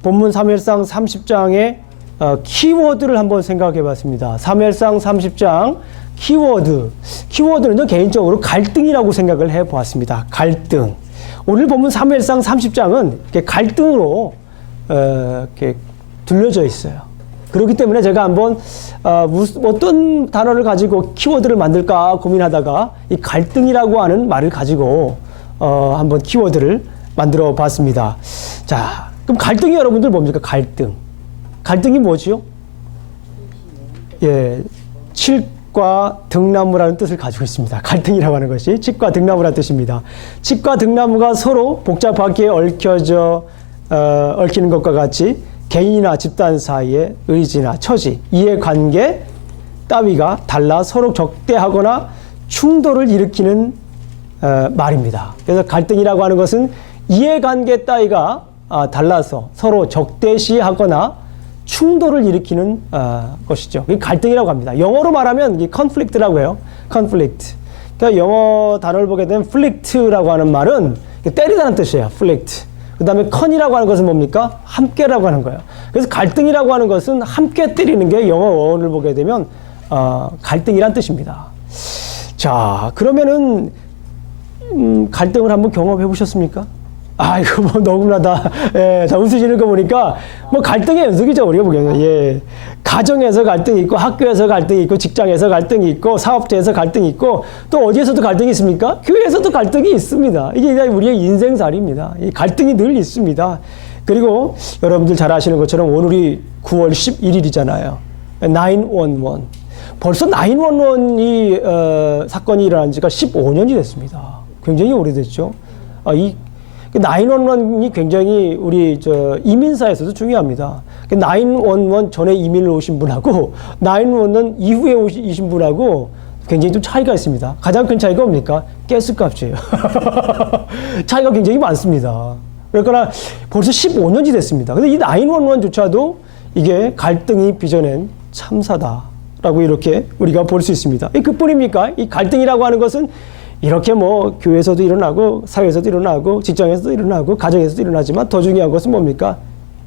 본문 사무엘상 30장의 키워드를 한번 생각해 봤습니다. 사무엘상 30장 키워드는요, 개인적으로 갈등이라고 생각을 해 보았습니다. 갈등. 오늘 본문 사무엘상 30장은 이렇게 갈등으로 이렇게 둘러져 있어요. 그렇기 때문에 제가 한번 어떤 단어를 가지고 키워드를 만들까 고민하다가 이 갈등이라고 하는 말을 가지고 한번 키워드를 만들어 봤습니다. 자, 그럼 갈등이 여러분들 뭡니까? 갈등이 뭐지요? 예, 칠과 등나무라는 뜻을 가지고 있습니다. 갈등이라고 하는 것이 칠과 등나무라는 뜻입니다. 칠과 등나무가 서로 복잡하게 얽히는 것과 같이 개인이나 집단 사이의 의지나 처지, 이해관계 따위가 달라 서로 적대하거나 충돌을 일으키는 말입니다. 그래서 갈등이라고 하는 것은 이해관계 따위가 달라서 서로 적대시하거나 충돌을 일으키는 것이죠. 이게 갈등이라고 합니다. 영어로 말하면 이게 conflict라고 해요. conflict. 그러니까 영어 단어를 보게 되면 flict라고 하는 말은 때리다는 뜻이에요. flict. 그 다음에 con이라고 하는 것은 뭡니까? 함께라고 하는 거예요. 그래서 갈등이라고 하는 것은 함께 때리는 게 영어 어원을 보게 되면 갈등이란 뜻입니다. 자, 그러면은 갈등을 한번 경험해 보셨습니까? 이거 뭐 너무나 다, 예, 자, 웃으시는 거 보니까 뭐 갈등의 연속이죠, 우리가 보기에는. 예. 가정에서 갈등이 있고, 학교에서 갈등이 있고, 직장에서 갈등이 있고, 사업체에서 갈등이 있고, 또 어디에서도 갈등이 있습니까? 교회에서도 갈등이 있습니다. 이게 우리의 인생살이입니다. 이 갈등이 늘 있습니다. 그리고 여러분들 잘 아시는 것처럼 오늘이 9월 11일이잖아요. 911. 벌써 911이 사건이 일어난 지가 15년이 됐습니다. 굉장히 오래됐죠. 이 911이 굉장히 우리 이민사에서도 중요합니다. 911 전에 이민을 오신 분하고 911 이후에 오신 분하고 굉장히 좀 차이가 있습니다. 가장 큰 차이가 뭡니까? 가스값이에요. 차이가 굉장히 많습니다. 그러니까 벌써 15년이 됐습니다. 근데 이 911조차도 이게 갈등이 빚어낸 참사다라고 이렇게 우리가 볼 수 있습니다. 그뿐입니까? 이 갈등이라고 하는 것은 이렇게 뭐 교회에서도 일어나고 사회에서도 일어나고 직장에서도 일어나고 가정에서도 일어나지만 더 중요한 것은 뭡니까?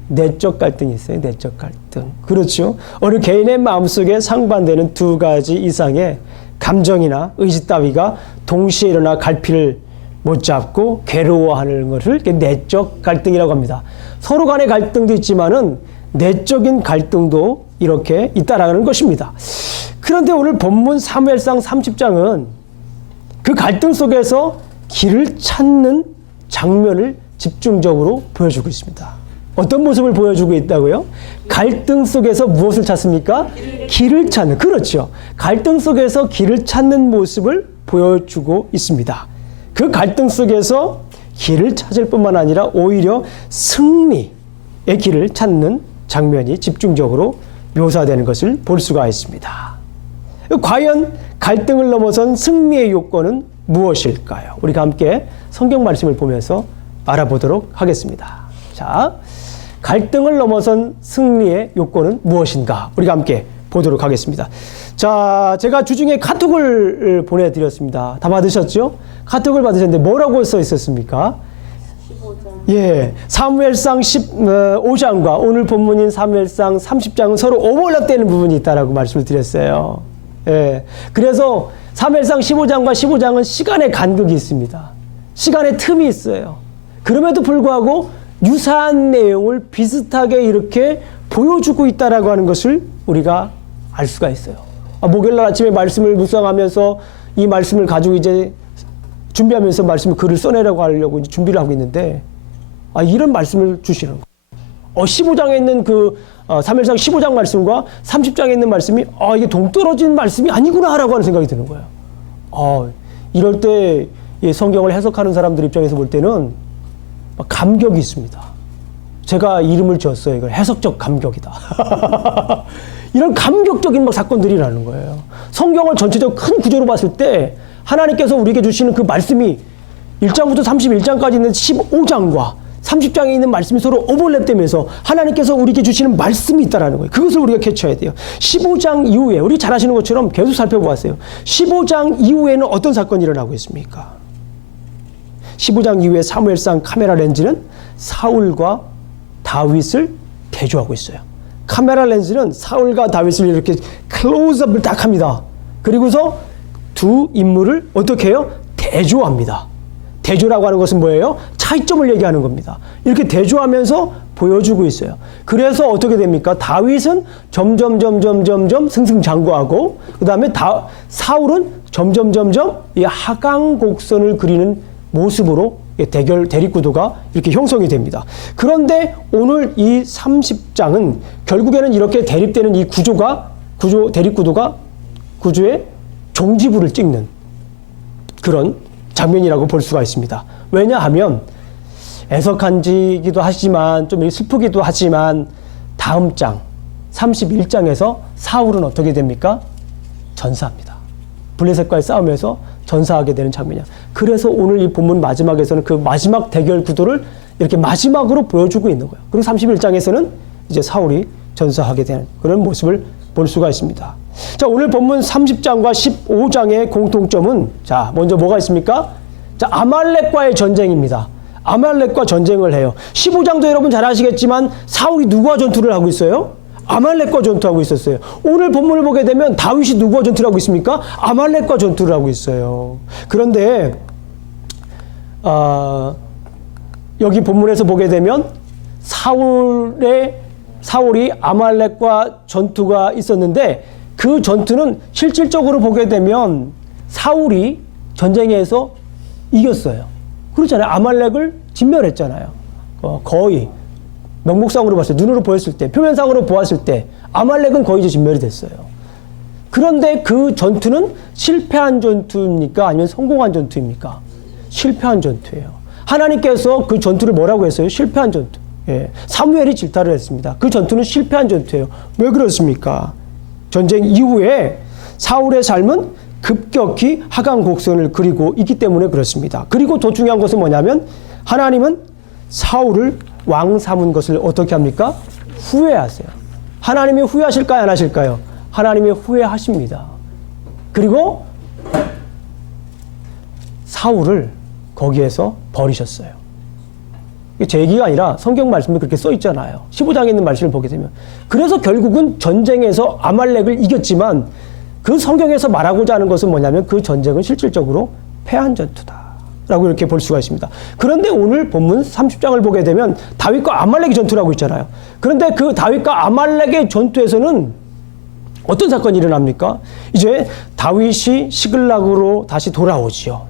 내적 갈등이 있어요. 내적 갈등. 그렇죠. 어느 개인의 마음속에 상반되는 두 가지 이상의 감정이나 의지 따위가 동시에 일어나 갈피를 못 잡고 괴로워하는 것을 내적 갈등이라고 합니다. 서로 간의 갈등도 있지만은 내적인 갈등도 이렇게 있다라는 것입니다. 그런데 오늘 본문 사무엘상 30장은 그 갈등 속에서 길을 찾는 장면을 집중적으로 보여주고 있습니다. 어떤 모습을 보여주고 있다고요? 갈등 속에서 무엇을 찾습니까? 길을 찾는. 그렇죠. 갈등 속에서 길을 찾는 모습을 보여주고 있습니다. 그 갈등 속에서 길을 찾을 뿐만 아니라 오히려 승리의 길을 찾는 장면이 집중적으로 묘사되는 것을 볼 수가 있습니다. 과연 갈등을 넘어선 승리의 요건은 무엇일까요? 우리가 함께 성경 말씀을 보면서 알아보도록 하겠습니다. 자, 갈등을 넘어선 승리의 요건은 무엇인가? 우리가 함께 보도록 하겠습니다. 자, 제가 주중에 카톡을 보내드렸습니다. 다 받으셨죠? 카톡을 받으셨는데 뭐라고 써 있었습니까? 15장. 예, 사무엘상 15장과 오늘 본문인 사무엘상 30장은 서로 오버랩되는 부분이 있다라고 말씀을 드렸어요. 예, 그래서 사무엘상 15장과 15장은 시간의 간극이 있습니다. 시간의 틈이 있어요. 그럼에도 불구하고 유사한 내용을 비슷하게 이렇게 보여주고 있다라고 하는 것을 우리가 알 수가 있어요. 목요일날 아침에 말씀을 묵상하면서 이 말씀을 가지고 이제 준비하면서 글을 써내려고 하려고 이제 준비를 하고 있는데 이런 말씀을 주시는 거예요. 15장에 있는 사무엘상 15장 말씀과 30장에 있는 말씀이 이게 동떨어진 말씀이 아니구나라고 하는 생각이 드는 거예요. 이럴 때 성경을 해석하는 사람들 입장에서 볼 때는 감격이 있습니다. 제가 이름을 지었어요. 이걸 해석적 감격이다. 이런 감격적인 사건들이 일어나는 거예요. 성경을 전체적 큰 구조로 봤을 때 하나님께서 우리에게 주시는 그 말씀이 1장부터 31장까지 있는 15장과 30장에 있는 말씀이 서로 오버랩되면서 하나님께서 우리에게 주시는 말씀이 있다는 거예요. 그것을 우리가 캐치해야 돼요. 15장 이후에 우리 잘 아시는 것처럼 계속 살펴보았어요. 15장 이후에는 어떤 사건이 일어나고 있습니까? 15장 이후에 사무엘상 카메라 렌즈는 사울과 다윗을 대조하고 있어요. 카메라 렌즈는 사울과 다윗을 이렇게 클로즈업을 딱 합니다. 그리고서 두 인물을 어떻게 해요? 대조합니다. 대조라고 하는 것은 뭐예요? 차이점을 얘기하는 겁니다. 이렇게 대조하면서 보여주고 있어요. 그래서 어떻게 됩니까? 다윗은 점점 승승장구하고 그 다음에 사울은 점점 이 하강곡선을 그리는 모습으로 대립구도가 이렇게 형성이 됩니다. 그런데 오늘 이 30장은 결국에는 이렇게 대립되는 이 대립구도가 구조의 종지부를 찍는 그런 장면이라고 볼 수가 있습니다. 왜냐하면 애석한지기도 하지만 좀 슬프기도 하지만 다음 장 31장에서 사울은 어떻게 됩니까? 전사합니다. 블레셋과의 싸움에서 전사하게 되는 장면이야. 그래서 오늘 이 본문 마지막에서는 그 마지막 대결 구도를 이렇게 마지막으로 보여주고 있는 거예요. 그리고 31장에서는 이제 사울이 전사하게 되는 그런 모습을 볼 수가 있습니다. 자, 오늘 본문 30장과 15장의 공통점은 자, 먼저 뭐가 있습니까? 자, 아말렉과의 전쟁입니다. 아말렉과 전쟁을 해요. 15장도 여러분 잘 아시겠지만 사울이 누구와 전투를 하고 있어요? 아말렉과 전투하고 있었어요. 오늘 본문을 보게 되면 다윗이 누구와 전투를 하고 있습니까? 아말렉과 전투를 하고 있어요. 그런데 여기 본문에서 보게 되면 사울이 아말렉과 전투가 있었는데 그 전투는 실질적으로 보게 되면 사울이 전쟁에서 이겼어요. 그렇잖아요. 아말렉을 진멸했잖아요. 거의 명목상으로 봤을 때, 눈으로 보였을 때, 표면상으로 보았을 때 아말렉은 거의 이제 진멸이 됐어요. 그런데 그 전투는 실패한 전투입니까? 아니면 성공한 전투입니까? 실패한 전투예요. 하나님께서 그 전투를 뭐라고 했어요? 실패한 전투. 예. 사무엘이 질타를 했습니다. 그 전투는 실패한 전투예요. 왜 그렇습니까? 전쟁 이후에 사울의 삶은 급격히 하강곡선을 그리고 있기 때문에 그렇습니다. 그리고 더 중요한 것은 뭐냐면 하나님은 사울을 왕 삼은 것을 어떻게 합니까? 후회하세요. 하나님이 후회하실까요? 안 하실까요? 하나님이 후회하십니다. 그리고 사울을 거기에서 버리셨어요. 제 얘기가 아니라 성경 말씀에 그렇게 써 있잖아요. 15장에 있는 말씀을 보게 되면. 그래서 결국은 전쟁에서 아말렉을 이겼지만 그 성경에서 말하고자 하는 것은 뭐냐면 그 전쟁은 실질적으로 패한 전투다 라고 이렇게 볼 수가 있습니다. 그런데 오늘 본문 30장을 보게 되면 다윗과 아말렉이 전투를 하고 있잖아요. 그런데 그 다윗과 아말렉의 전투에서는 어떤 사건이 일어납니까? 이제 다윗이 시글락으로 다시 돌아오지요.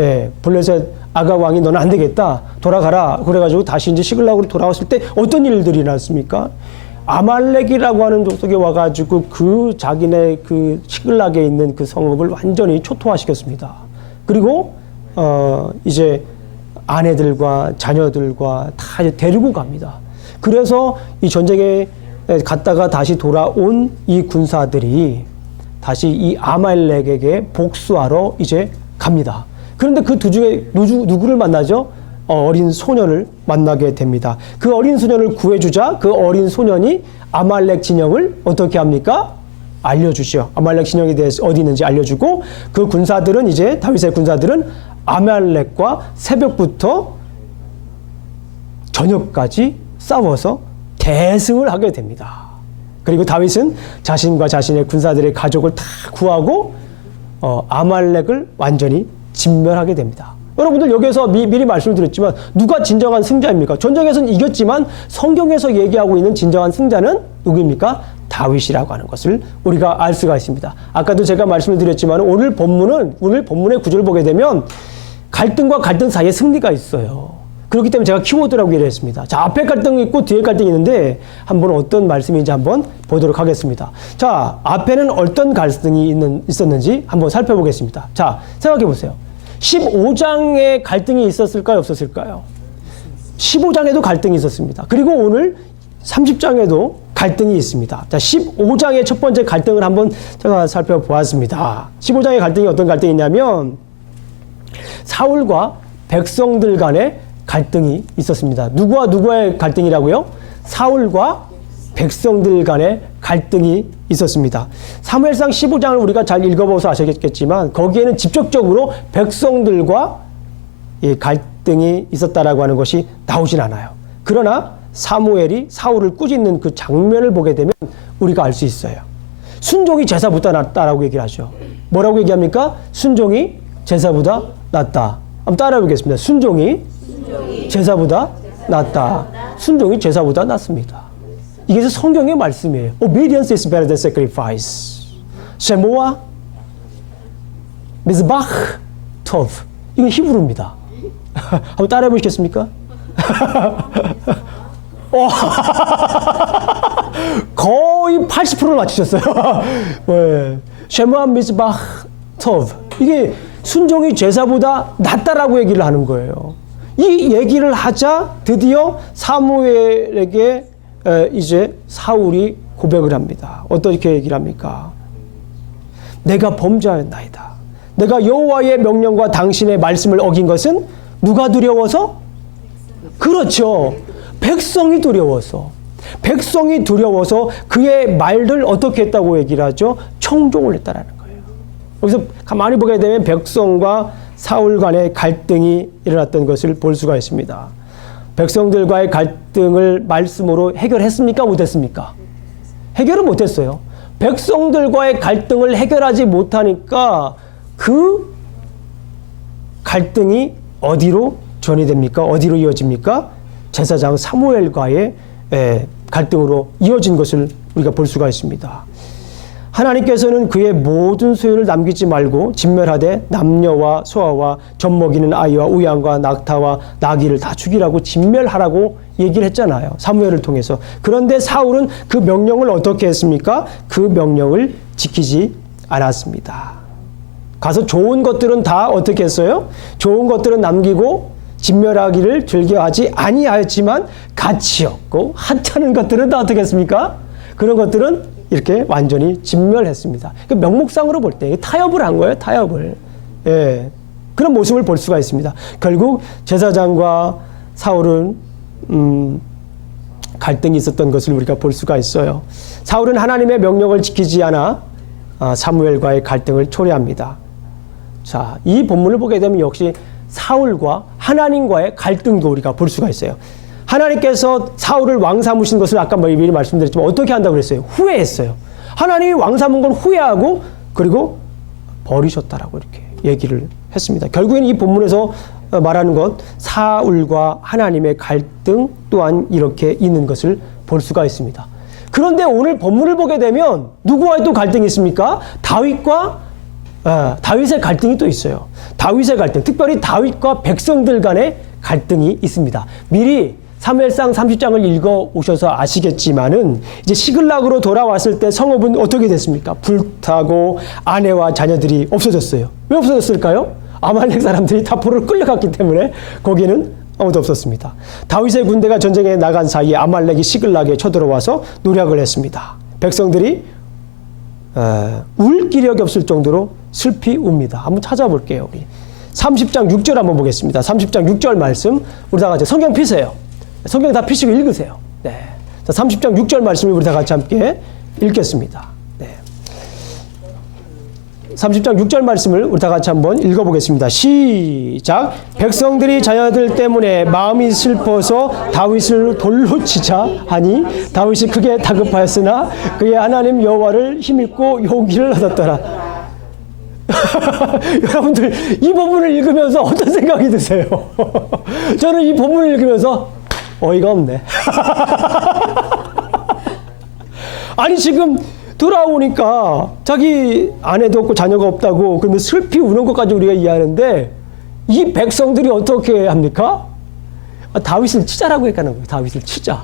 예, 블레셋 아가 왕이 너는 안 되겠다, 돌아가라. 그래가지고 다시 이제 시글락으로 돌아왔을 때 어떤 일들이 일어났습니까? 아말렉이라고 하는 족속에 와가지고 그 자기네 그 시글락에 있는 그 성읍을 완전히 초토화시켰습니다. 그리고 이제 아내들과 자녀들과 다 이제 데리고 갑니다. 그래서 이 전쟁에 갔다가 다시 돌아온 이 군사들이 다시 이 아말렉에게 복수하러 이제 갑니다. 그런데 그 도중에 누구를 만나죠? 어린 소년을 만나게 됩니다. 그 어린 소년을 구해주자 그 어린 소년이 아말렉 진영을 어떻게 합니까? 알려주죠. 아말렉 진영에 대해서 어디 있는지 알려주고 그 군사들은 이제 다윗의 군사들은 아말렉과 새벽부터 저녁까지 싸워서 대승을 하게 됩니다. 그리고 다윗은 자신과 자신의 군사들의 가족을 다 구하고 아말렉을 완전히 진멸하게 됩니다. 여러분들 여기에서 미리 말씀을 드렸지만 누가 진정한 승자입니까? 전쟁에서는 이겼지만 성경에서 얘기하고 있는 진정한 승자는 누구입니까? 다윗이라고 하는 것을 우리가 알 수가 있습니다. 아까도 제가 말씀을 드렸지만 오늘 본문의 구절을 보게 되면 갈등과 갈등 사이에 승리가 있어요. 그렇기 때문에 제가 키워드라고 얘기를 했습니다. 자, 앞에 갈등이 있고 뒤에 갈등이 있는데 한번 어떤 말씀인지 한번 보도록 하겠습니다. 자, 앞에는 어떤 갈등이 있었는지 한번 살펴보겠습니다. 자, 생각해 보세요. 15장에 갈등이 있었을까요? 없었을까요? 15장에도 갈등이 있었습니다. 그리고 오늘 30장에도 갈등이 있습니다. 자, 15장의 첫 번째 갈등을 한번 제가 살펴보았습니다. 15장의 갈등이 어떤 갈등이냐면 사울과 백성들 간의 갈등이 있었습니다. 누구와 누구의 갈등이라고요? 사울과 백성들 간의 갈등이 있었습니다. 사무엘상 15장을 우리가 잘 읽어봐서 아시겠지만 거기에는 직접적으로 백성들과 갈등이 있었다라고 하는 것이 나오진 않아요. 그러나 사무엘이 사울을 꾸짖는 그 장면을 보게 되면 우리가 알 수 있어요. 순종이 제사보다 낫다라고 얘기를 하죠. 뭐라고 얘기합니까? 순종이 제사보다 낫다. 한번 따라해 보겠습니다. 순종이 제사보다 낫다. 순종이 제사보다 낫습니다. 이게 성경의 말씀이에요. Obedience is better than sacrifice. 쉐모아 미즈바흐 토브. 이건 히브리입니다. 한번 따라해 보시겠습니까? 거의 80%를 맞추셨어요. 쉐모아 미즈바흐 토브. 이게 순종이 제사보다 낫다라고 얘기를 하는 거예요. 이 얘기를 하자 드디어 사무엘에게 이제 사울이 고백을 합니다. 어떻게 얘기를 합니까? 내가 범죄하였나이다. 내가 여호와의 명령과 당신의 말씀을 어긴 것은 누가 두려워서? 그렇죠. 백성이 두려워서. 백성이 두려워서 그의 말을 어떻게 했다고 얘기를 하죠? 청종을 했다라는 거예요. 여기서 가만히 보게 되면 백성과 사울 간의 갈등이 일어났던 것을 볼 수가 있습니다. 백성들과의 갈등을 말씀으로 해결했습니까? 못했습니까? 해결은 못했어요. 백성들과의 갈등을 해결하지 못하니까 그 갈등이 어디로 전이됩니까? 어디로 이어집니까? 제사장 사무엘과의 갈등으로 이어진 것을 우리가 볼 수가 있습니다. 하나님께서는 그의 모든 소유를 남기지 말고 진멸하되 남녀와 소아와 젖먹이는 아이와 우양과 낙타와 나귀를 다 죽이라고 진멸하라고 얘기를 했잖아요. 사무엘을 통해서. 그런데 사울은 그 명령을 어떻게 했습니까? 그 명령을 지키지 않았습니다. 가서 좋은 것들은 다 어떻게 했어요? 좋은 것들은 남기고 진멸하기를 즐겨하지 아니하였지만 가치 없고 하찮은 것들은 다 어떻게 했습니까? 그런 것들은 이렇게 완전히 진멸했습니다. 그 명목상으로 볼 때 타협을 한 거예요. 타협을. 예. 그런 모습을 볼 수가 있습니다. 결국 제사장과 사울은 갈등이 있었던 것을 우리가 볼 수가 있어요. 사울은 하나님의 명령을 지키지 않아 사무엘과의 갈등을 초래합니다. 자, 이 본문을 보게 되면 역시 사울과 하나님과의 갈등도 우리가 볼 수가 있어요. 하나님께서 사울을 왕 삼으신 것을 아까 미리 말씀드렸지만 어떻게 한다고 그랬어요? 후회했어요. 하나님이 왕 삼은 걸 후회하고 그리고 버리셨다라고 이렇게 얘기를 했습니다. 결국에는 이 본문에서 말하는 것 사울과 하나님의 갈등 또한 이렇게 있는 것을 볼 수가 있습니다. 그런데 오늘 본문을 보게 되면 누구와의 또 갈등이 있습니까? 다윗의 갈등이 또 있어요. 다윗의 갈등, 특별히 다윗과 백성들 간의 갈등이 있습니다. 미리 사무엘상 30장을 읽어 오셔서 아시겠지만은 이제 시글락으로 돌아왔을 때 성읍은 어떻게 됐습니까? 불타고 아내와 자녀들이 없어졌어요. 왜 없어졌을까요? 아말렉 사람들이 다 포로로 끌려갔기 때문에 거기에는 아무도 없었습니다. 다윗의 군대가 전쟁에 나간 사이에 아말렉이 시글락에 쳐들어와서 노략을 했습니다. 백성들이 울 기력이 없을 정도로 슬피 웁니다. 한번 찾아볼게요. 우리 30장 6절 한번 보겠습니다. 30장 6절 말씀 우리 다 같이 성경 피세요. 성경 다 피시고 읽으세요. 네. 자, 30장 6절 말씀을 우리 다 같이 함께 읽겠습니다. 네. 30장 6절 말씀을 우리 다 같이 한번 읽어보겠습니다. 시작. 백성들이 자녀들 때문에 마음이 슬퍼서 다윗을 돌로 치자 하니 다윗이 크게 다급하였으나 그의 하나님 여호와를 힘입고 용기를 얻었더라. 여러분들 이 본문을 읽으면서 어떤 생각이 드세요? 저는 이 본문을 읽으면서 어이가 없네. 아니 지금 돌아오니까 자기 아내도 없고 자녀가 없다고 그러면 슬피 우는 것까지 우리가 이해하는데 이 백성들이 어떻게 합니까? 다윗을 치자라고 했다는 거예요. 다윗을 치자.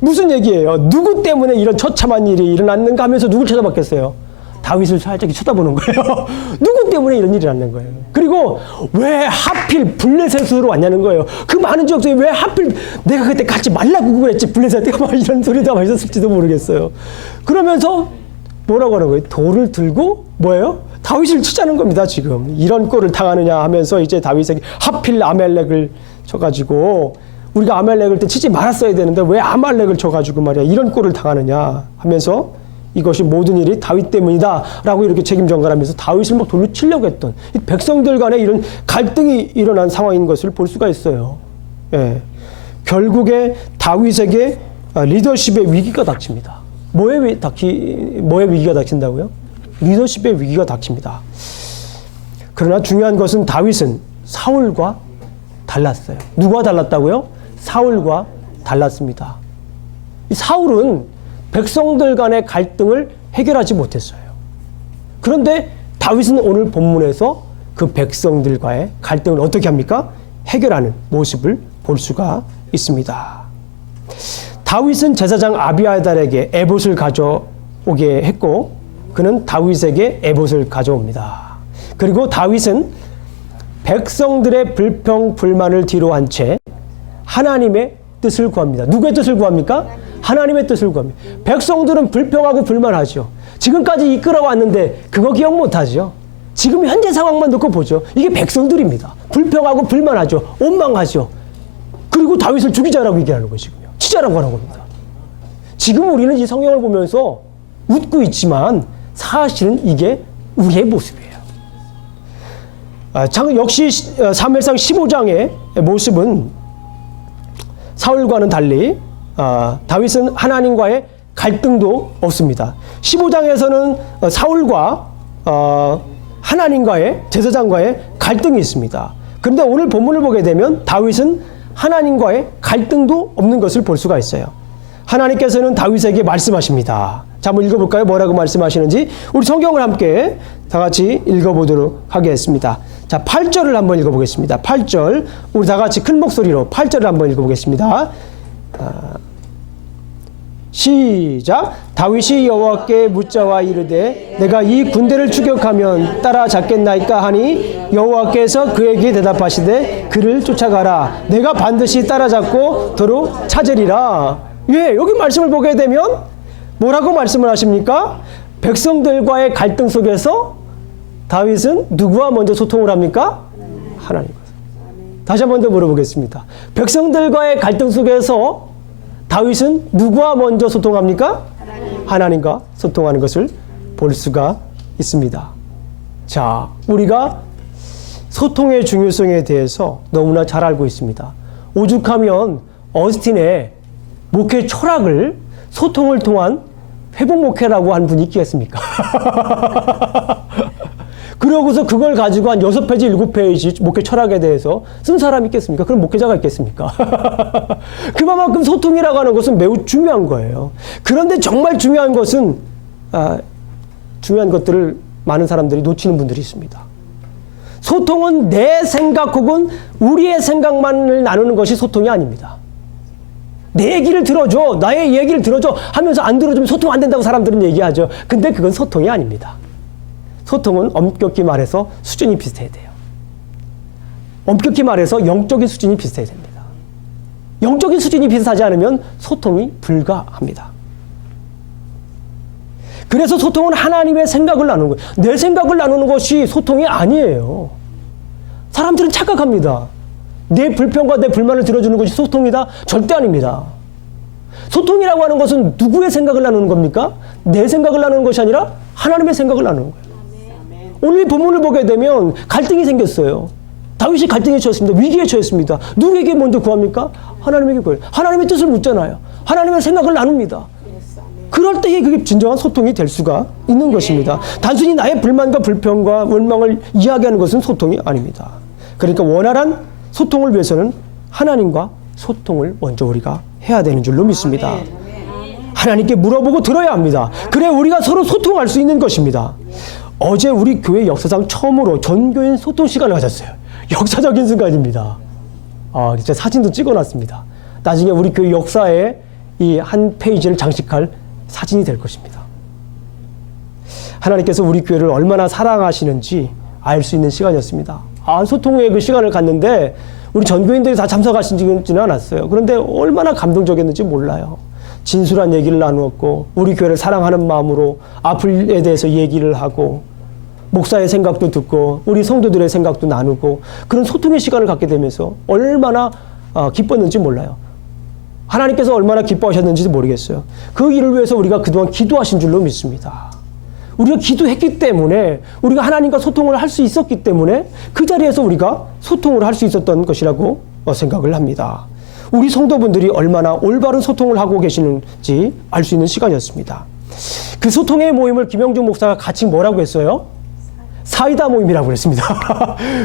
무슨 얘기예요? 누구 때문에 이런 처참한 일이 일어났는가 하면서 누굴 쳐다봤겠어요? 다윗을 살짝 쳐다보는 거예요. 누구 때문에 이런 일이 일어났는 거예요. 그리고 왜 하필 블레셋으로 왔냐는 거예요. 그 많은 지역 중에 왜 하필 내가 그때 갖지 말라고 그랬지 블레셋 막 이런 소리도 막 있었을지도 모르겠어요. 그러면서 뭐라고 하는 거예요? 돌을 들고 뭐예요? 다윗을 치자는 겁니다. 지금 이런 꼴을 당하느냐 하면서 이제 다윗에게 하필 아말렉을 쳐가지고 우리가 아말렉을 때 치지 말았어야 되는데 왜 아말렉을 쳐가지고 말이야 이런 꼴을 당하느냐 하면서 이것이 모든 일이 다윗 때문이다 라고 이렇게 책임 전가하면서 다윗을 막 돌로 치려고 했던 백성들 간에 이런 갈등이 일어난 상황인 것을 볼 수가 있어요. 예. 결국에 다윗에게 리더십의 위기가 닥칩니다. 뭐의 위기가 닥친다고요? 리더십의 위기가 닥칩니다. 그러나 중요한 것은 다윗은 사울과 달랐어요. 누가 달랐다고요? 사울과 달랐습니다. 이 사울은 백성들 간의 갈등을 해결하지 못했어요. 그런데 다윗은 오늘 본문에서 그 백성들과의 갈등을 어떻게 합니까? 해결하는 모습을 볼 수가 있습니다. 다윗은 제사장 아비아달에게 에봇을 가져오게 했고 그는 다윗에게 에봇을 가져옵니다. 그리고 다윗은 백성들의 불평 불만을 뒤로 한 채 하나님의 뜻을 구합니다. 누구의 뜻을 구합니까? 하나님의 뜻을 구합니다. 백성들은 불평하고 불만하죠. 지금까지 이끌어왔는데 그거 기억 못하죠. 지금 현재 상황만 놓고 보죠. 이게 백성들입니다. 불평하고 불만하죠. 원망하죠. 그리고 다윗을 죽이자라고 얘기하는 것이고요. 치자라고 하는 겁니다. 지금 우리는 이 성경을 보면서 웃고 있지만 사실은 이게 우리의 모습이에요. 역시 사무엘상 15장의 모습은 사울과는 달리 다윗은 하나님과의 갈등도 없습니다. 15장에서는 사울과 하나님과의 제사장과의 갈등이 있습니다. 그런데 오늘 본문을 보게 되면 다윗은 하나님과의 갈등도 없는 것을 볼 수가 있어요. 하나님께서는 다윗에게 말씀하십니다. 자, 한번 읽어볼까요? 뭐라고 말씀하시는지 우리 성경을 함께 다 같이 읽어보도록 하겠습니다. 자, 8절을 한번 읽어보겠습니다. 8절 우리 다 같이 큰 목소리로 8절을 한번 읽어보겠습니다. 시작. 다윗이 여호와께 묻자와 이르되 내가 이 군대를 추격하면 따라잡겠나이까 하니 여호와께서 그에게 대답하시되 그를 쫓아가라. 내가 반드시 따라잡고 도로 찾으리라. 예, 여기 말씀을 보게 되면 뭐라고 말씀을 하십니까? 백성들과의 갈등 속에서 다윗은 누구와 먼저 소통을 합니까? 하나님과. 다시 한 번 더 물어보겠습니다. 백성들과의 갈등 속에서 다윗은 누구와 먼저 소통합니까? 하나님과 소통하는 것을 볼 수가 있습니다. 자, 우리가 소통의 중요성에 대해서 너무나 잘 알고 있습니다. 오죽하면 어스틴의 목회 철학을 소통을 통한 회복 목회라고 한 분이 있겠습니까? 그러고서 그걸 가지고 한 6페이지, 7페이지 목회 철학에 대해서 쓴 사람이 있겠습니까? 그럼 목회자가 있겠습니까? 그만큼 소통이라고 하는 것은 매우 중요한 거예요. 그런데 정말 중요한 것은 중요한 것들을 많은 사람들이 놓치는 분들이 있습니다. 소통은 내 생각 혹은 우리의 생각만을 나누는 것이 소통이 아닙니다. 내 얘기를 들어줘, 나의 얘기를 들어줘 하면서 안 들어주면 소통 안 된다고 사람들은 얘기하죠. 근데 그건 소통이 아닙니다. 소통은 엄격히 말해서 수준이 비슷해야 돼요. 엄격히 말해서 영적인 수준이 비슷해야 됩니다. 영적인 수준이 비슷하지 않으면 소통이 불가합니다. 그래서 소통은 하나님의 생각을 나누는 거예요. 내 생각을 나누는 것이 소통이 아니에요. 사람들은 착각합니다. 내 불평과 내 불만을 들어주는 것이 소통이다? 절대 아닙니다. 소통이라고 하는 것은 누구의 생각을 나누는 겁니까? 내 생각을 나누는 것이 아니라 하나님의 생각을 나누는 거예요. 오늘 본문을 보게 되면 갈등이 생겼어요. 다윗이 갈등에 처했습니다. 위기에 처했습니다. 누구에게 먼저 구합니까? 하나님에게 구해요. 하나님의 뜻을 묻잖아요. 하나님의 생각을 나눕니다. 그럴 때에 그게 진정한 소통이 될 수가 있는 것입니다. 단순히 나의 불만과 불평과 원망을 이야기하는 것은 소통이 아닙니다. 그러니까 원활한 소통을 위해서는 하나님과 소통을 먼저 우리가 해야 되는 줄로 믿습니다. 하나님께 물어보고 들어야 합니다. 그래 우리가 서로 소통할 수 있는 것입니다. 어제 우리 교회 역사상 처음으로 전교인 소통 시간을 가졌어요. 역사적인 순간입니다. 진짜 사진도 찍어놨습니다. 나중에 우리 교회 역사에 이 한 페이지를 장식할 사진이 될 것입니다. 하나님께서 우리 교회를 얼마나 사랑하시는지 알 수 있는 시간이었습니다. 소통의 그 시간을 갖는데 우리 전교인들이 다 참석하시지는 않았어요. 그런데 얼마나 감동적이었는지 몰라요. 진솔한 얘기를 나누었고 우리 교회를 사랑하는 마음으로 앞을에 대해서 얘기를 하고 목사의 생각도 듣고 우리 성도들의 생각도 나누고 그런 소통의 시간을 갖게 되면서 얼마나 기뻤는지 몰라요. 하나님께서 얼마나 기뻐하셨는지도 모르겠어요. 그 일을 위해서 우리가 그동안 기도하신 줄로 믿습니다. 우리가 기도했기 때문에 우리가 하나님과 소통을 할 수 있었기 때문에 그 자리에서 우리가 소통을 할 수 있었던 것이라고 생각을 합니다. 우리 성도분들이 얼마나 올바른 소통을 하고 계시는지 알 수 있는 시간이었습니다. 그 소통의 모임을 김영준 목사가 같이 뭐라고 했어요? 사이다 모임이라고 그랬습니다.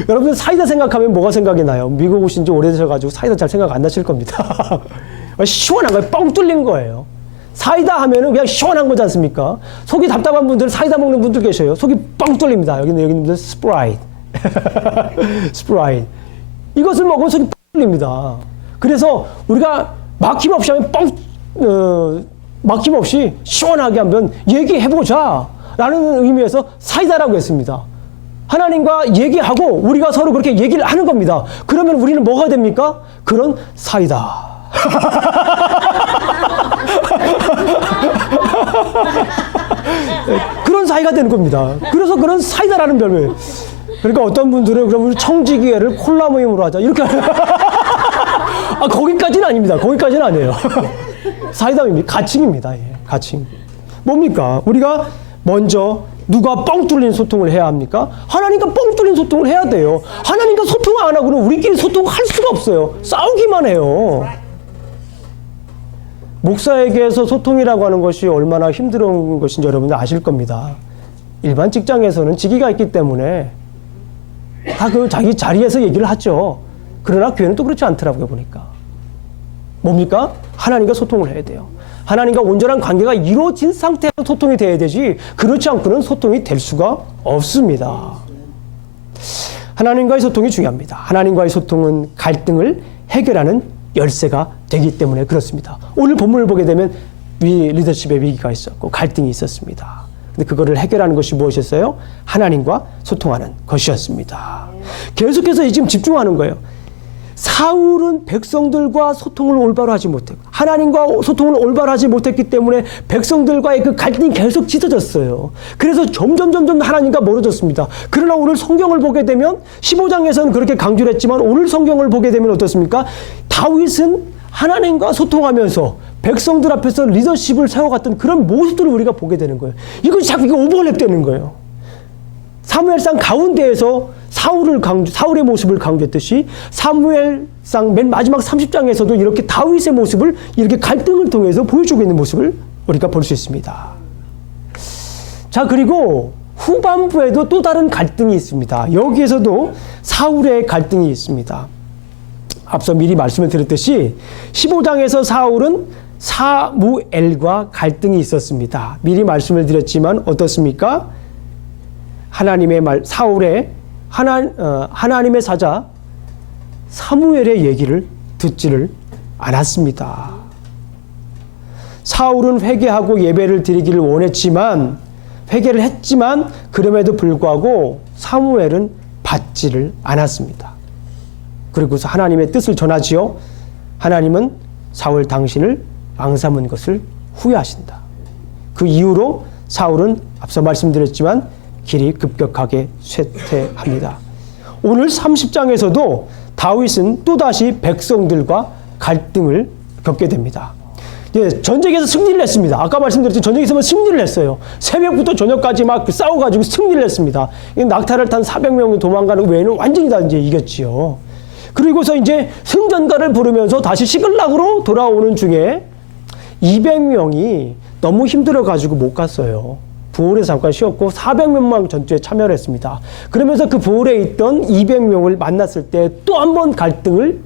여러분들 사이다 생각하면 뭐가 생각이 나요? 미국 오신 지 오래되셔가지고 사이다 잘 생각 안 나실 겁니다. 시원한 거예요. 뻥 뚫린 거예요. 사이다 하면은 그냥 시원한 거지 않습니까? 속이 답답한 분들, 사이다 먹는 분들 계셔요. 속이 뻥 뚫립니다. 여기는 스프라이트. 스프라이트. 이것을 먹으면 속이 뻥 뚫립니다. 그래서 우리가 막힘없이 하면 막힘없이 시원하게 한번 얘기해보자 라는 의미에서 사이다라고 했습니다. 하나님과 얘기하고 우리가 서로 그렇게 얘기를 하는 겁니다. 그러면 우리는 뭐가 됩니까? 그런 사이다. 그런 사이가 되는 겁니다. 그래서 그런 사이다라는 별명. 그러니까 어떤 분들은 그럼 우리 청지기회를 콜라 모임으로 하자 이렇게 거기까지는 아닙니다. 거기까지는 아니에요. 사이다입니다. 가칭입니다. 예, 가칭. 뭡니까? 우리가 먼저 누가 뻥 뚫린 소통을 해야 합니까? 하나님과 뻥 뚫린 소통을 해야 돼요. 하나님과 소통 안 하고는 우리끼리 소통할 수가 없어요. 싸우기만 해요. 목사에게서 소통이라고 하는 것이 얼마나 힘든 것인지 여러분들 아실 겁니다. 일반 직장에서는 직위가 있기 때문에 다 그 자기 자리에서 얘기를 하죠. 그러나 교회는 또 그렇지 않더라고요, 보니까. 뭡니까? 하나님과 소통을 해야 돼요. 하나님과 온전한 관계가 이루어진 상태에서 소통이 돼야 되지, 그렇지 않고는 소통이 될 수가 없습니다. 하나님과의 소통이 중요합니다. 하나님과의 소통은 갈등을 해결하는 열쇠가 되기 때문에 그렇습니다. 오늘 본문을 보게 되면 리더십의 위기가 있었고 갈등이 있었습니다. 근데 그거를 해결하는 것이 무엇이었어요? 하나님과 소통하는 것이었습니다. 계속해서 지금 집중하는 거예요. 사울은 백성들과 소통을 올바로 하지 못했고 하나님과 소통을 올바로 하지 못했기 때문에 백성들과의 그 갈등이 계속 짙어졌어요. 그래서 점점 하나님과 멀어졌습니다. 그러나 오늘 성경을 보게 되면 15장에서는 그렇게 강조를 했지만 오늘 성경을 보게 되면 어떻습니까? 다윗은 하나님과 소통하면서 백성들 앞에서 리더십을 세워갔던 그런 모습들을 우리가 보게 되는 거예요. 이것이 자꾸 오버랩 되는 거예요. 사무엘상 가운데에서 사울의 모습을 강조했듯이 사무엘상 맨 마지막 30장에서도 이렇게 다윗의 모습을 이렇게 갈등을 통해서 보여주고 있는 모습을 우리가 볼 수 있습니다. 자, 그리고 후반부에도 또 다른 갈등이 있습니다. 여기에서도 사울의 갈등이 있습니다. 앞서 미리 말씀을 드렸듯이 15장에서 사울은 사무엘과 갈등이 있었습니다. 미리 말씀을 드렸지만 어떻습니까? 하나님의 사자 사무엘의 얘기를 듣지를 않았습니다. 사울은 회개하고 예배를 드리기를 원했지만 회개를 했지만 그럼에도 불구하고 사무엘은 받지를 않았습니다. 그리고서 하나님의 뜻을 전하지요. 하나님은 사울 당신을 앙삼은 것을 후회하신다. 그 이후로 사울은 앞서 말씀드렸지만 길이 급격하게 쇠퇴합니다. 오늘 30장에서도 다윗은 또다시 백성들과 갈등을 겪게 됩니다. 전쟁에서 승리를 했습니다. 아까 말씀드렸죠. 전쟁에서 승리를 했어요. 새벽부터 저녁까지 막 싸워가지고 승리를 했습니다. 낙타를 탄 400명이 도망가는 외에는 완전히 다 이제 이겼지요. 그리고서 이제 승전가를 부르면서 다시 시글락으로 돌아오는 중에 200명이 너무 힘들어가지고 못 갔어요. 부올에 잠깐 쉬었고 400명만 전투에 참여를 했습니다. 그러면서 그 부올에 있던 200명을 만났을 때 또 한 번 갈등을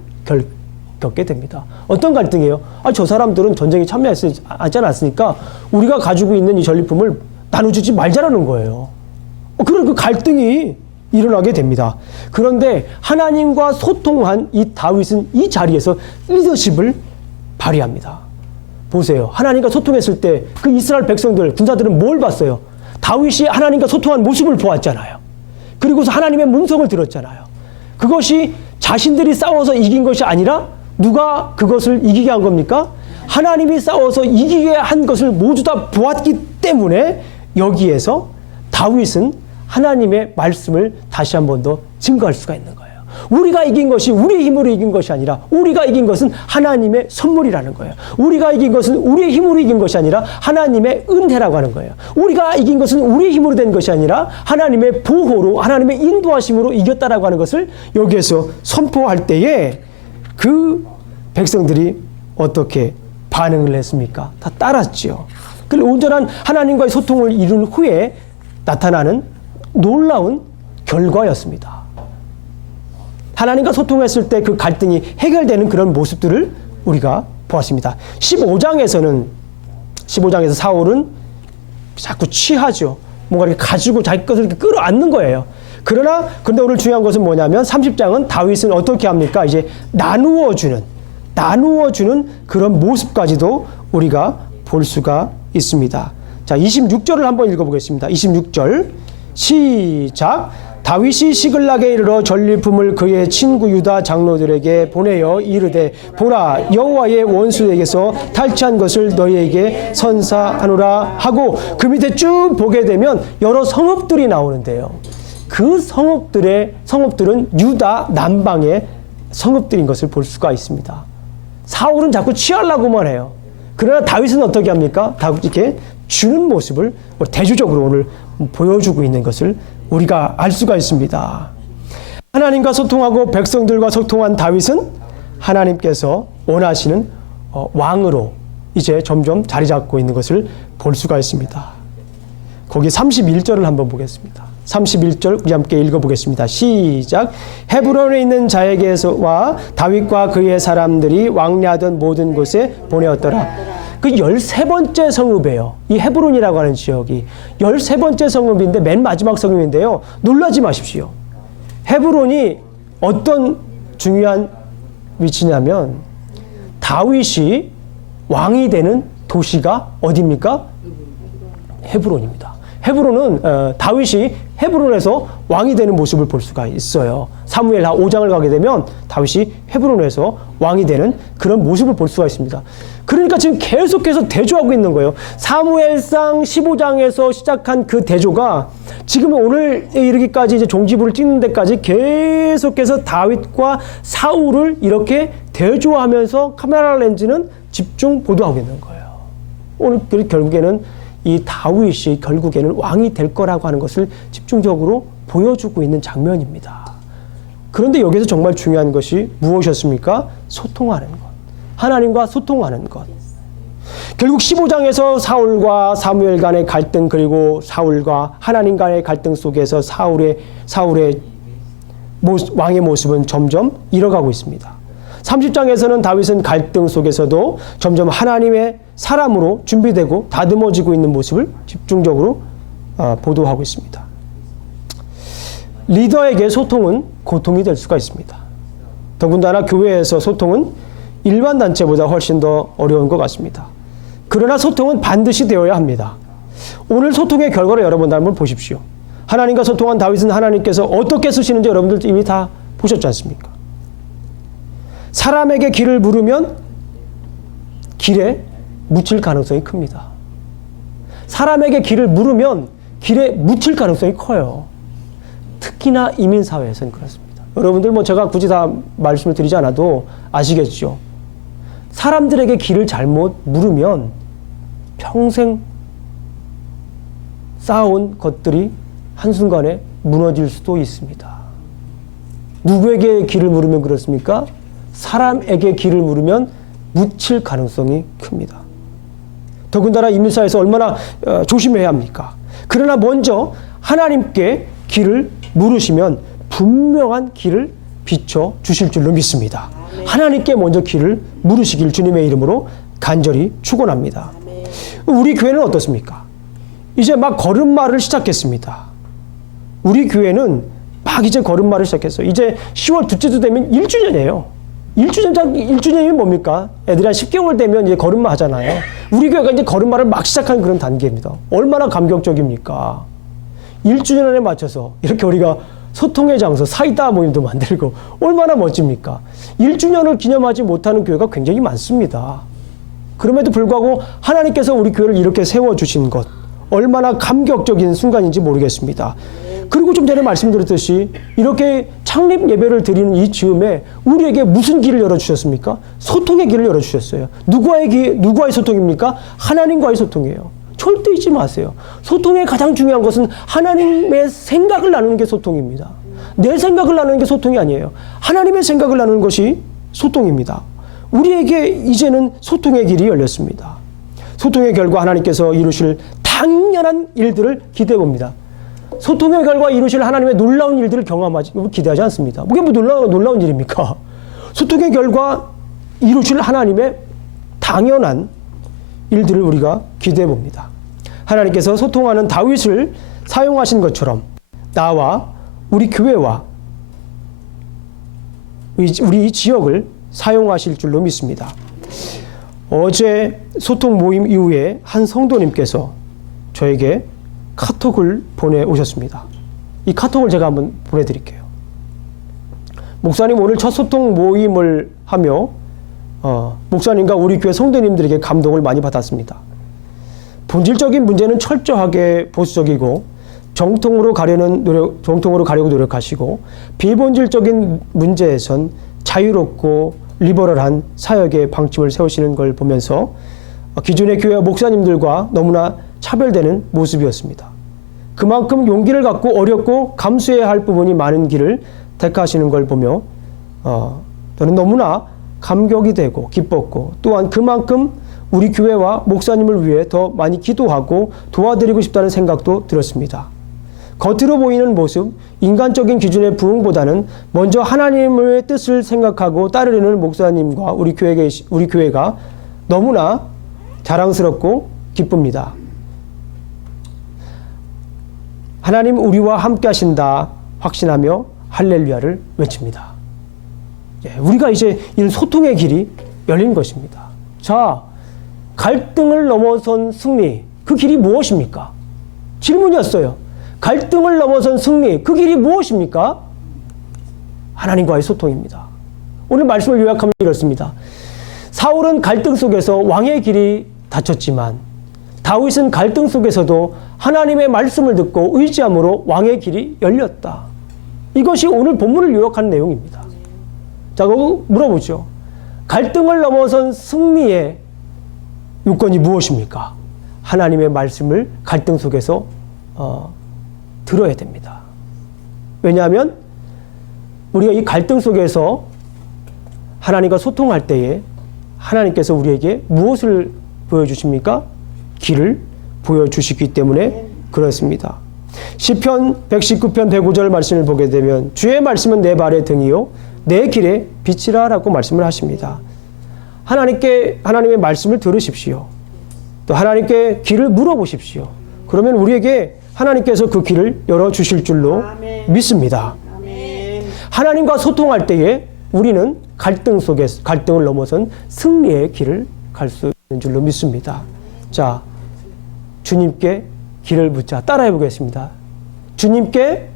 겪게 됩니다. 어떤 갈등이에요? 저 사람들은 전쟁에 참여하지 않았으니까 우리가 가지고 있는 이 전리품을 나눠주지 말자라는 거예요. 그런 그 갈등이 일어나게 됩니다. 그런데 하나님과 소통한 이 다윗은 이 자리에서 리더십을 발휘합니다. 보세요. 하나님과 소통했을 때 그 이스라엘 백성들, 군사들은 뭘 봤어요? 다윗이 하나님과 소통한 모습을 보았잖아요. 그리고서 하나님의 문성을 들었잖아요. 그것이 자신들이 싸워서 이긴 것이 아니라 누가 그것을 이기게 한 겁니까? 하나님이 싸워서 이기게 한 것을 모두 다 보았기 때문에 여기에서 다윗은 하나님의 말씀을 다시 한 번 더 증거할 수가 있는 거예요. 우리가 이긴 것이 우리의 힘으로 이긴 것이 아니라 우리가 이긴 것은 하나님의 선물이라는 거예요. 우리가 이긴 것은 우리의 힘으로 이긴 것이 아니라 하나님의 은혜라고 하는 거예요. 우리가 이긴 것은 우리의 힘으로 된 것이 아니라 하나님의 보호로 하나님의 인도하심으로 이겼다라고 하는 것을 여기에서 선포할 때에 그 백성들이 어떻게 반응을 했습니까? 다 따랐죠. 그 온전한 하나님과의 소통을 이룬 후에 나타나는 놀라운 결과였습니다. 하나님과 소통했을 때 그 갈등이 해결되는 그런 모습들을 우리가 보았습니다. 15장에서 사울은 자꾸 취하죠. 뭔가 이렇게 가지고 자기 것을 이렇게 끌어안는 거예요. 그런데 오늘 중요한 것은 뭐냐면 30장은 다윗은 어떻게 합니까? 이제 나누어주는 그런 모습까지도 우리가 볼 수가 있습니다. 자, 26절을 한번 읽어보겠습니다. 26절 시작. 다윗이 시글락에 이르러 전리품을 그의 친구 유다 장로들에게 보내어 이르되 보라 여호와의 원수에게서 탈취한 것을 너희에게 선사하노라 하고 그 밑에 쭉 보게 되면 여러 성읍들이 나오는데요. 그 성읍들은 유다 남방의 성읍들인 것을 볼 수가 있습니다. 사울은 자꾸 취하려고만 해요. 그러나 다윗은 어떻게 합니까? 이렇게 주는 모습을 대조적으로 오늘 보여주고 있는 것을 우리가 알 수가 있습니다. 하나님과 소통하고 백성들과 소통한 다윗은 하나님께서 원하시는 왕으로 이제 점점 자리 잡고 있는 것을 볼 수가 있습니다. 거기 31절을 한번 보겠습니다. 31절 우리 함께 읽어보겠습니다. 시작. 헤브론에 있는 자에게서와 다윗과 그의 사람들이 왕래하던 모든 곳에 보내었더라. 그 13번째 성읍이에요. 이 헤브론이라고 하는 지역이 13번째 성읍인데 맨 마지막 성읍인데요. 놀라지 마십시오. 헤브론이 어떤 중요한 위치냐면 다윗이 왕이 되는 도시가 어디입니까? 헤브론입니다. 헤브론은 다윗이 헤브론에서 왕이 되는 모습을 볼 수가 있어요. 사무엘 5장을 가게 되면 다윗이 헤브론에서 왕이 되는 그런 모습을 볼 수가 있습니다. 그러니까 지금 계속해서 대조하고 있는 거예요. 사무엘상 15장에서 시작한 그 대조가 지금 오늘 이르기까지 이제 종지부를 찍는 데까지 계속해서 다윗과 사울을 이렇게 대조하면서 카메라 렌즈는 집중 보도하고 있는 거예요. 오늘 결국에는 이 다윗이 결국에는 왕이 될 거라고 하는 것을 집중적으로 보여주고 있는 장면입니다. 그런데 여기서 정말 중요한 것이 무엇이었습니까? 소통하는 것. 하나님과 소통하는 것. 결국 15장에서 사울과 사무엘 간의 갈등 그리고 사울과 하나님 간의 갈등 속에서 사울의 왕의 모습은 점점 잃어가고 있습니다. 30장에서는 다윗은 갈등 속에서도 점점 하나님의 사람으로 준비되고 다듬어지고 있는 모습을 집중적으로 보도하고 있습니다. 리더에게 소통은 고통이 될 수가 있습니다. 더군다나 교회에서 소통은 일반 단체보다 훨씬 더 어려운 것 같습니다. 그러나 소통은 반드시 되어야 합니다. 오늘 소통의 결과를 여러분 한번 보십시오. 하나님과 소통한 다윗은 하나님께서 어떻게 쓰시는지 여러분들 이미 다 보셨지 않습니까? 사람에게 길을 물으면 길에 묻힐 가능성이 큽니다. 사람에게 길을 물으면 길에 묻힐 가능성이 커요. 특히나 이민사회에서는 그렇습니다. 여러분들 제가 굳이 다 말씀을 드리지 않아도 아시겠죠? 사람들에게 길을 잘못 물으면 평생 쌓아온 것들이 한순간에 무너질 수도 있습니다. 누구에게 길을 물으면 그렇습니까? 사람에게 길을 물으면 묻힐 가능성이 큽니다. 더군다나 이민사회에서 얼마나 조심해야 합니까? 그러나 먼저 하나님께 길을 물으시면 분명한 길을 비춰 주실 줄로 믿습니다. 하나님께 먼저 길을 물으시길 주님의 이름으로 간절히 축원합니다. 우리 교회는 어떻습니까? 이제 막 걸음마를 시작했습니다. 우리 교회는 막 이제 걸음마를 시작했어요. 이제 10월 둘째 주 되면 1주년이에요. 1주년이면 뭡니까? 애들이 한 10개월 되면 이제 걸음마 하잖아요. 우리 교회가 이제 걸음마를 막 시작한 그런 단계입니다. 얼마나 감격적입니까? 1주년에 맞춰서 이렇게 우리가 소통의 장소, 사이다 모임도 만들고 얼마나 멋집니까? 1주년을 기념하지 못하는 교회가 굉장히 많습니다. 그럼에도 불구하고 하나님께서 우리 교회를 이렇게 세워주신 것, 얼마나 감격적인 순간인지 모르겠습니다. 그리고 좀 전에 말씀드렸듯이 이렇게 창립 예배를 드리는 이 즈음에 우리에게 무슨 길을 열어주셨습니까? 소통의 길을 열어주셨어요. 누구와의 소통입니까? 하나님과의 소통이에요. 절대 잊지 마세요. 소통의 가장 중요한 것은 하나님의 생각을 나누는 게 소통입니다. 내 생각을 나누는 게 소통이 아니에요. 하나님의 생각을 나누는 것이 소통입니다. 우리에게 이제는 소통의 길이 열렸습니다. 소통의 결과 하나님께서 이루실 당연한 일들을 기대해 봅니다. 소통의 결과 이루실 하나님의 놀라운 일들을 기대하지 않습니다. 그게 뭐 놀라운 일입니까? 소통의 결과 이루실 하나님의 당연한 일들을 우리가 기대해 봅니다. 하나님께서 소통하는 다윗을 사용하신 것처럼 나와 우리 교회와 우리 지역을 사용하실 줄로 믿습니다. 어제 소통 모임 이후에 한 성도님께서 저에게 카톡을 보내오셨습니다. 이 카톡을 제가 한번 보내드릴게요. 목사님, 오늘 첫 소통 모임을 하며 목사님과 우리 교회 성도님들에게 감동을 많이 받았습니다. 본질적인 문제는 철저하게 보수적이고 정통으로 가려고 노력하시고, 비본질적인 문제에선 자유롭고 리버럴한 사역의 방침을 세우시는 걸 보면서 기존의 교회 목사님들과 너무나 차별되는 모습이었습니다. 그만큼 용기를 갖고 어렵고 감수해야 할 부분이 많은 길을 택하시는 걸 보며 저는 너무나 감격이 되고 기뻤고, 또한 그만큼 우리 교회와 목사님을 위해 더 많이 기도하고 도와드리고 싶다는 생각도 들었습니다. 겉으로 보이는 모습, 인간적인 기준의 부응보다는 먼저 하나님의 뜻을 생각하고 따르려는 목사님과 우리 교회가 너무나 자랑스럽고 기쁩니다. 하나님 우리와 함께 하신다 확신하며 할렐루야를 외칩니다. 우리가 이제 이런 소통의 길이 열린 것입니다. 자, 갈등을 넘어선 승리, 그 길이 무엇입니까? 질문이었어요. 갈등을 넘어선 승리, 그 길이 무엇입니까? 하나님과의 소통입니다. 오늘 말씀을 요약하면 이렇습니다. 사울은 갈등 속에서 왕의 길이 닫혔지만 다윗은 갈등 속에서도 하나님의 말씀을 듣고 의지함으로 왕의 길이 열렸다. 이것이 오늘 본문을 요약하는 내용입니다. 자, 그거 물어보죠. 갈등을 넘어선 승리의 요건이 무엇입니까? 하나님의 말씀을 갈등 속에서 들어야 됩니다. 왜냐하면 우리가 이 갈등 속에서 하나님과 소통할 때에 하나님께서 우리에게 무엇을 보여주십니까? 길을 보여주시기 때문에 그렇습니다. 시편 119편 105절 말씀을 보게 되면 주의 말씀은 내 발의 등이요 내 길의 빛이라 라고 말씀을 하십니다. 하나님의 말씀을 들으십시오. 또 하나님께 길을 물어보십시오. 그러면 우리에게 하나님께서 그 길을 열어주실 줄로 믿습니다. 하나님과 소통할 때에 우리는 갈등을 넘어선 승리의 길을 갈 수 있는 줄로 믿습니다. 자, 주님께 길을 묻자. 따라해 보겠습니다. 주님께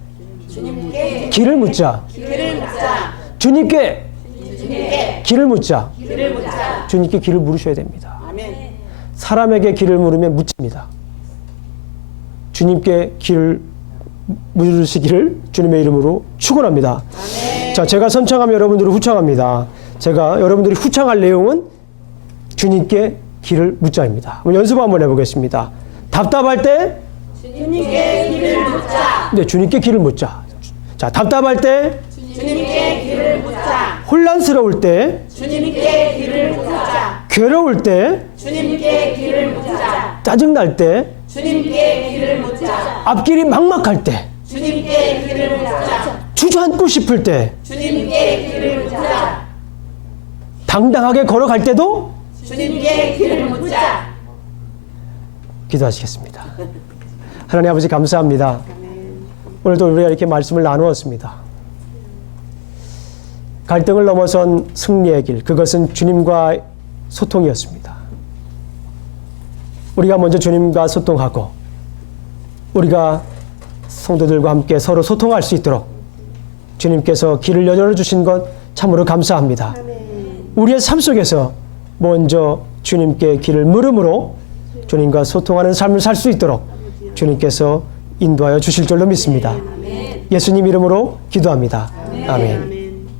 길을 묻자. 주님께 길을 묻자. 주님께 길을 물으셔야 됩니다. 사람에게 길을 물으면 묻힙니다. 주님께 길을 물으시기를 주님의 이름으로 축원합니다. 자, 제가 선창하면 여러분들을 후창합니다. 제가 여러분들이 후창할 내용은 주님께 길을 묻자입니다. 한번 연습 한번 해보겠습니다. 답답할 때 주님께 길을 묻자. 네, 주님께 길을 묻자. 자, 답답할 때 주님께 길을 묻자. 혼란스러울 때 주님께 길을 묻자. 괴로울 때 주님께 길을 묻자. 짜증날 때 주님께 길을 묻자. 앞길이 막막할 때 주님께 길을 묻자. 주저앉고 싶을 때 주님께 길을 묻자. 당당하게 걸어갈 때도 주님께 길을 묻자. 기도하시겠습니다. 하나님 아버지 감사합니다. 오늘도 우리가 이렇게 말씀을 나누었습니다. 갈등을 넘어선 승리의 길, 그것은 주님과 소통이었습니다. 우리가 먼저 주님과 소통하고 우리가 성도들과 함께 서로 소통할 수 있도록 주님께서 길을 열어주신 것 참으로 감사합니다. 우리의 삶 속에서 먼저 주님께 길을 물음으로 주님과 소통하는 삶을 살 수 있도록 주님께서 인도하여 주실 줄로 믿습니다. 예수님 이름으로 기도합니다. 아멘.